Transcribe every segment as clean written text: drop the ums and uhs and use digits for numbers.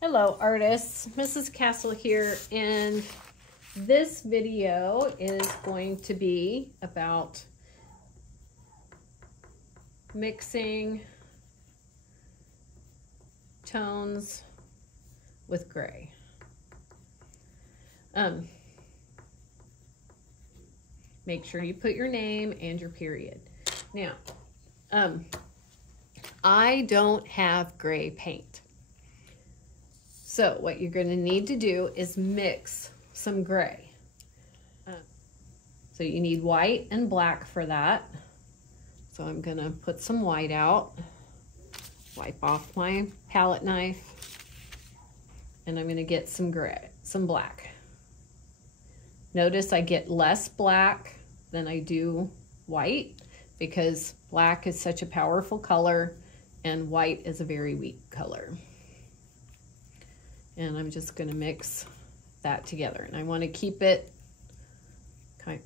Hello artists, Mrs. Castle here, and this video is going to be about mixing tones with gray. Make sure you put your name and your period. Now, I don't have gray paint. So what you're going to need to do is mix some gray. So you need white and black for that. So I'm going to put some white out, wipe off my palette knife, and I'm going to get some gray, some black. Notice I get less black than I do white because black is such a powerful color and white is a very weak color. And I'm just going to mix that together. And I want to keep it kind of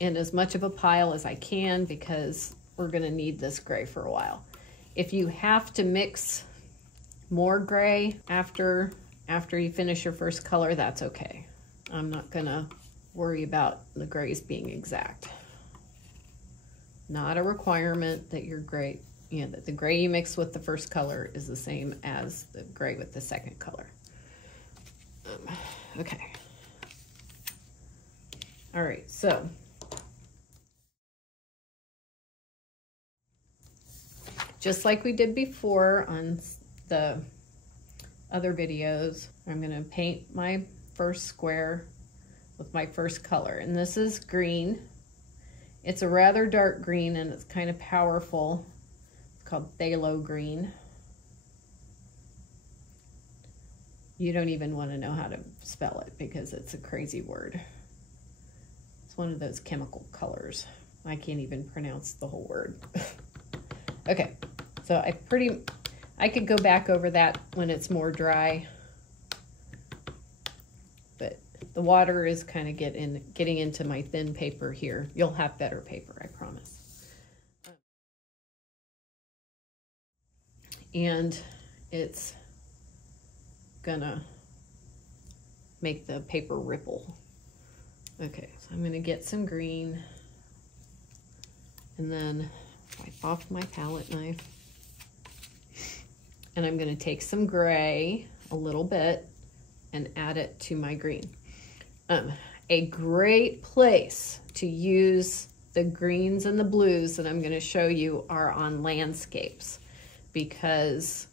in as much of a pile as I can because we're going to need this gray for a while. If you have to mix more gray after you finish your first color, that's okay. I'm not going to worry about the grays being exact. Not a requirement that your gray, that the gray you mix with the first color is the same as the gray with the second color. Okay. All right, so just like we did before on the other videos, I'm going to paint my first square with my first color, and this is green. It's a rather dark green and it's kind of powerful. It's called phthalo green. You don't even want to know how to spell it because it's a crazy word. It's one of those chemical colors. I can't even pronounce the whole word. Okay, so I could go back over that when it's more dry, but the water is kind of getting into my thin paper here. You'll have better paper, I promise. And it's gonna make the paper ripple. Okay, so I'm gonna get some green and then wipe off my palette knife. And I'm gonna take some gray, a little bit, and add it to my green. A great place to use the greens and the blues that I'm gonna show you are on landscapes because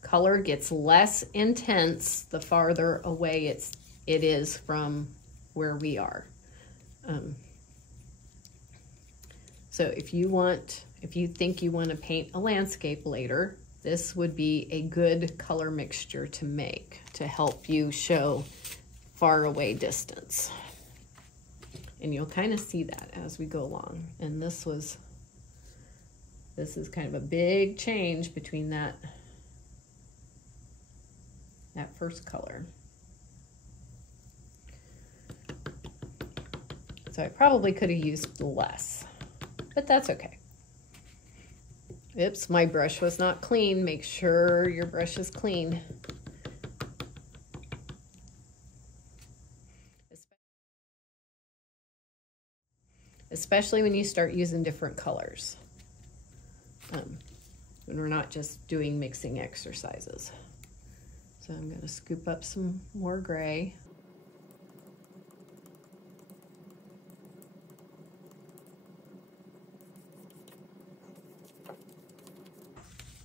color gets less intense the farther away it is from where we are. So if you think you want to paint a landscape later, this would be a good color mixture to make to help you show far away distance. And you'll kind of see that as we go along. And this is kind of a big change between that first color. So I probably could have used less, but that's okay. Oops, my brush was not clean. Make sure your brush is clean. Especially when you start using different colors. When we're not just doing mixing exercises. So I'm going to scoop up some more gray.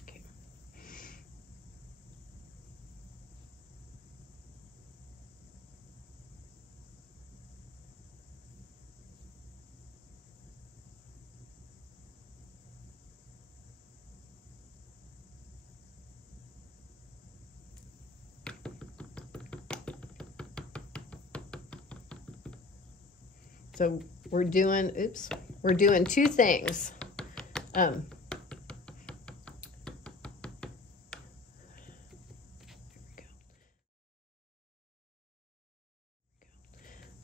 Okay. So we're doing two things.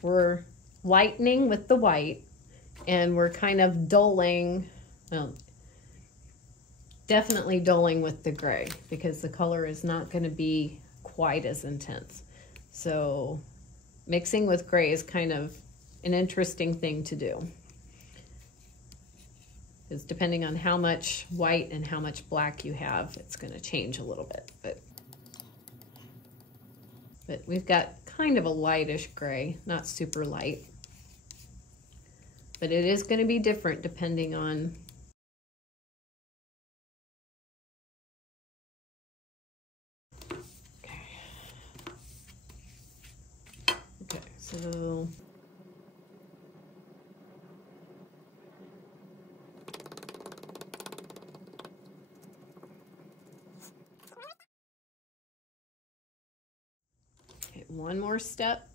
We're lightening with the white and we're kind of dulling, well, definitely dulling with the gray because the color is not going to be quite as intense. So mixing with gray is kind of an interesting thing to do. Because depending on how much white and how much black you have, it's going to change a little bit. But we've got kind of a lightish gray, not super light. But it is going to be different depending on okay, so okay, one more step.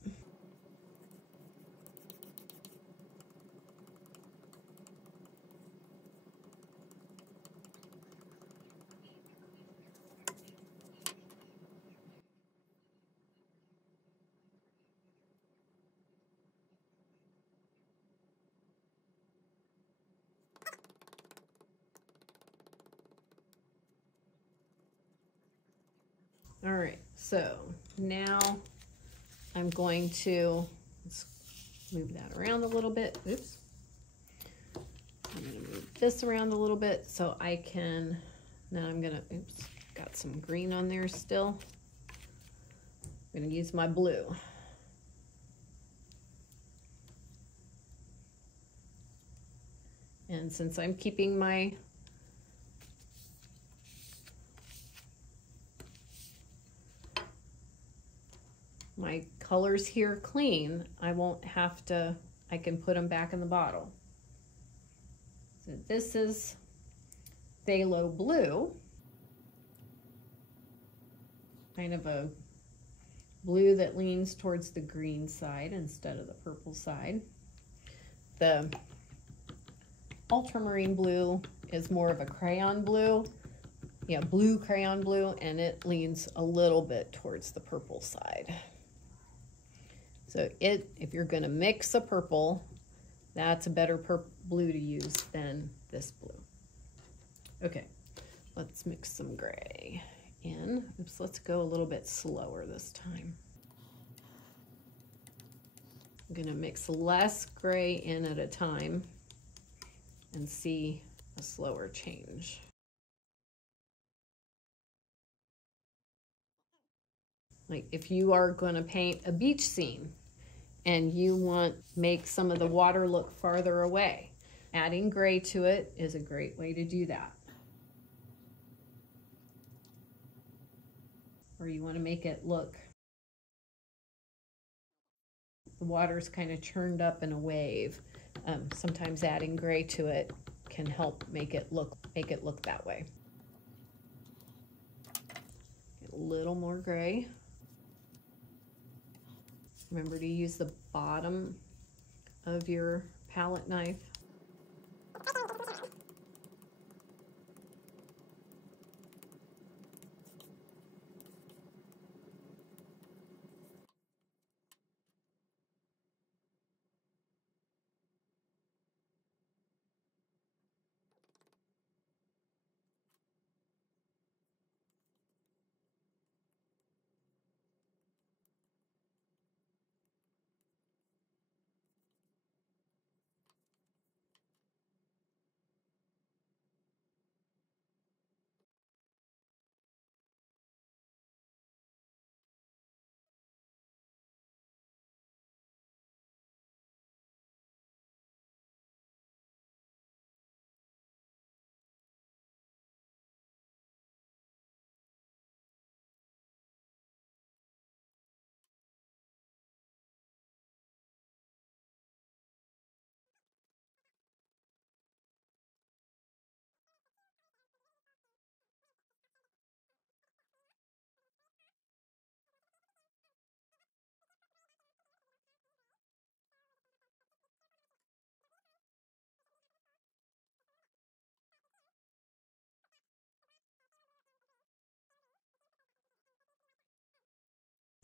All right, so now I'm going to, let's move that around a little bit. Oops. I'm going to move this around a little bit so I can, now I'm going to, oops, got some green on there still. I'm going to use my blue. And since I'm keeping my colors here clean, I won't have to, I can put them back in the bottle. So this is Phthalo Blue, kind of a blue that leans towards the green side instead of the purple side. The Ultramarine Blue is more of a crayon blue, blue crayon blue, and it leans a little bit towards the purple side. So if you're going to mix a purple, that's a better blue to use than this blue. Okay, let's mix some gray in. Oops, let's go a little bit slower this time. I'm going to mix less gray in at a time and see a slower change. Like if you are going to paint a beach scene and you want to make some of the water look farther away, adding gray to it is a great way to do that. Or you want to make it look, the water's kind of churned up in a wave. Sometimes adding gray to it can help make it look that way. Get a little more gray. Remember to use the bottom of your palette knife.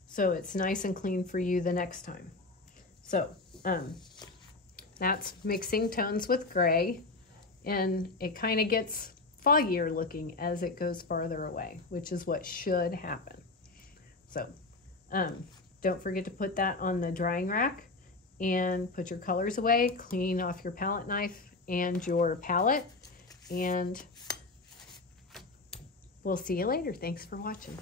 So it's nice and clean for you the next time. So that's mixing tones with gray, and it kind of gets foggier looking as it goes farther away, which is what should happen. So don't forget to put that on the drying rack and put your colors away, clean off your palette knife and your palette, and we'll see you later. Thanks for watching.